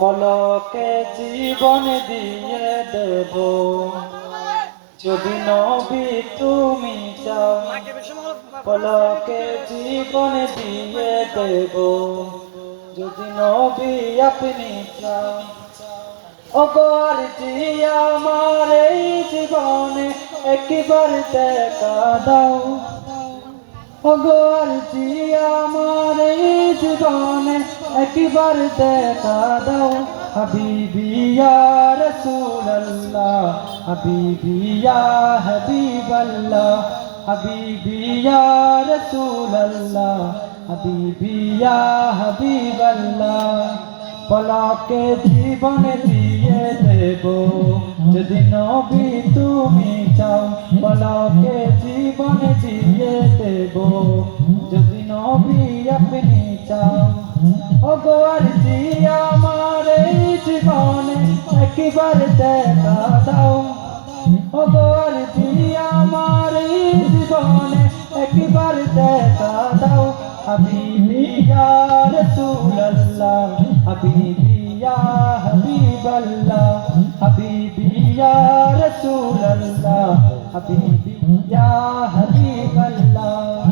পলকে জীবন দিয়ে দেব যদি নবী তুমি চাও, পলকে জীবন দিয়ে দেব যদি নবী আপনি চাও। ওগো আরজি আমার এই জীবনে একবার দেখা দাও, ওগো আরজি আমার এই জীবনে একবার দেখা দাও। হাবিবি ইয়া রাসূলুল্লাহ, হাবিবি ইয়া হাবিবাল্লাহ, হাবিবি ইয়া রাসূলুল্লাহ, হাবিবি ইয়া হাবিবাল্লাহ। পলকে জীবন দিয়ে দেব যদি নবী তুমি চাও, পলকে জীবন দিয়ে দেব যদি নবী আপনি চাও। ওগো আরজি আমার এই জীবনে একবার দেখা দাও, ওগো আরজি আমার এই জীবনে একবার দেখা দাও। হাবিবি ইয়া রাসূলুল্লাহ, হাবিবি ইয়া হাবিবাল্লাহ, হাবিবি ইয়া রাসূলুল্লাহ, হাবিবি ইয়া হাবিবাল্লাহ।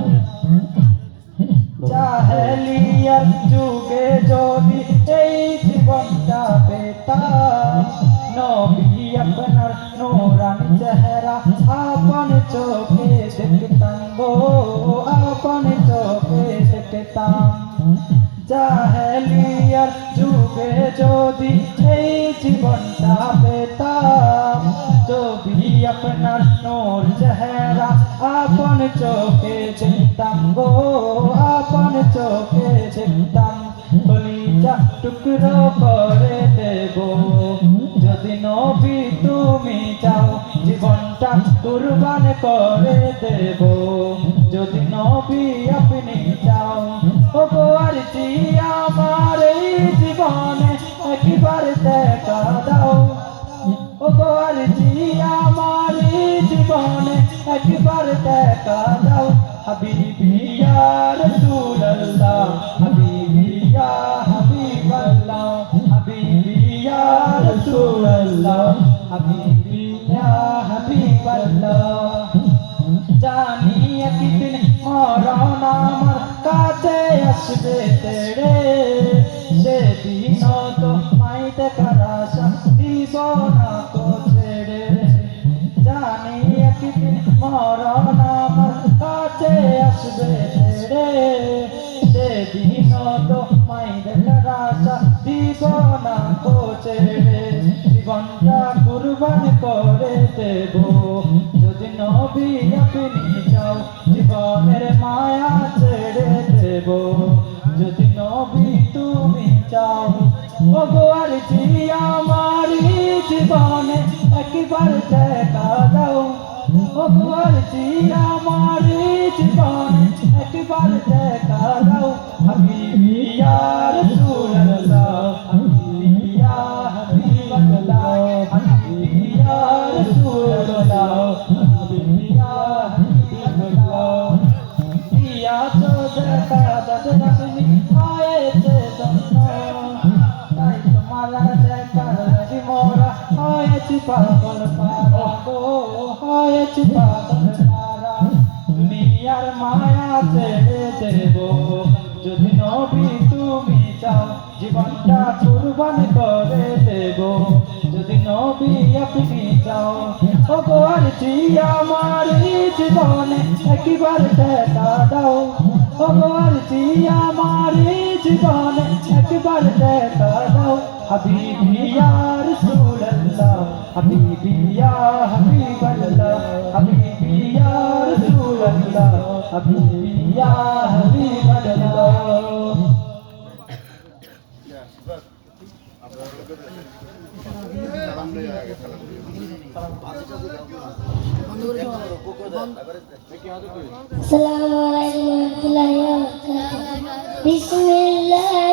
জাহেলিয়ার যুগে যদি এই জীবনটা পেতাম, নবী আপনার নূরানি চেহারা আপন চোখে দেখতাম গো, আপন চোখে দেখতাম। জাহেলিয়ার যুগে যদি এই জীবনটা পেতাম, যদি আপনার নূর চেহারা আপন চোখে দেখতাম গো, আপন চোখে দেখতাম। কলিজা টুকরো করে দেব যদি নবী তুমি চাও, জীবনটা কুরবান করে দেব যদি নবী আপনি চাও। ওগো আরজি আমার এই জীবনে একবার দেখা দাও, ওগো আরজি আমার এই জীবনে একবার দেখা দাও। হাবিবি ইয়া রাসূলুল্লাহ, হাবিবি ইয়া হাবিবাল্লাহ, হাবিবি ইয়া রাসূলুল্লাহ, হাবিবি ইয়া হাবিবাল্লাহ। জানি একদিন মরণ আমার কাছে আসবে তেড়ে, সেদিন তো মাই দেখার আশা দিব না তো ছেড়ে। জানি একদিন মরণ আমার কাছে আসবে তেড়ে, সেদিন তো মাই দেখার আশা দিব না তো ছেড়ে। জীবনটা কুরবান করে দেব যদি নবী আপনি চাও, জীবনের মায়া ছেড়ে দেব যদি নবী তুমি চাও। ওগো আরজি আমার জীবনে একবার দেখা দাও, ওগো আরজি আমার জীবনে একবার দেখা দাও। হাবিবি ইয়া রাসূলুল্লাহ, হাবিবি ইয়া হাবিবাল্লাহ, হাবিবি ইয়া রাসূলুল্লাহ, হাবিবি ইয়া হাবিবাল্লাহ। ইয়া তো দেখা দাদা তুমি হয়েছে ধন্য, তাই তোমার দেখার লাগি মোরা হয়েছি পাগল পারা গো, হয়েছি পাগল পারা। দুনিয়ার মায়া ছেড়ে দেব যদি নবী তুমি চাও, জীবনটা কুরবান করে দেব যদি নবী আপনি চাও। ওগো আরজি আমার জীবনে একবার দেখা দাও, ওগো আরজি আমার জীবনে একবার দেখা দাও। হাবিবি ইয়া রাসূলুল্লাহ, হাবিবি ইয়া হাবিবাল্লাহ, হাবিবি ইয়া রাসূলুল্লাহ, হাবিবি ইয়া হাবিবাল্লাহ। Assalamualaikum warahmatullahi wabarakatuh. Bismillah.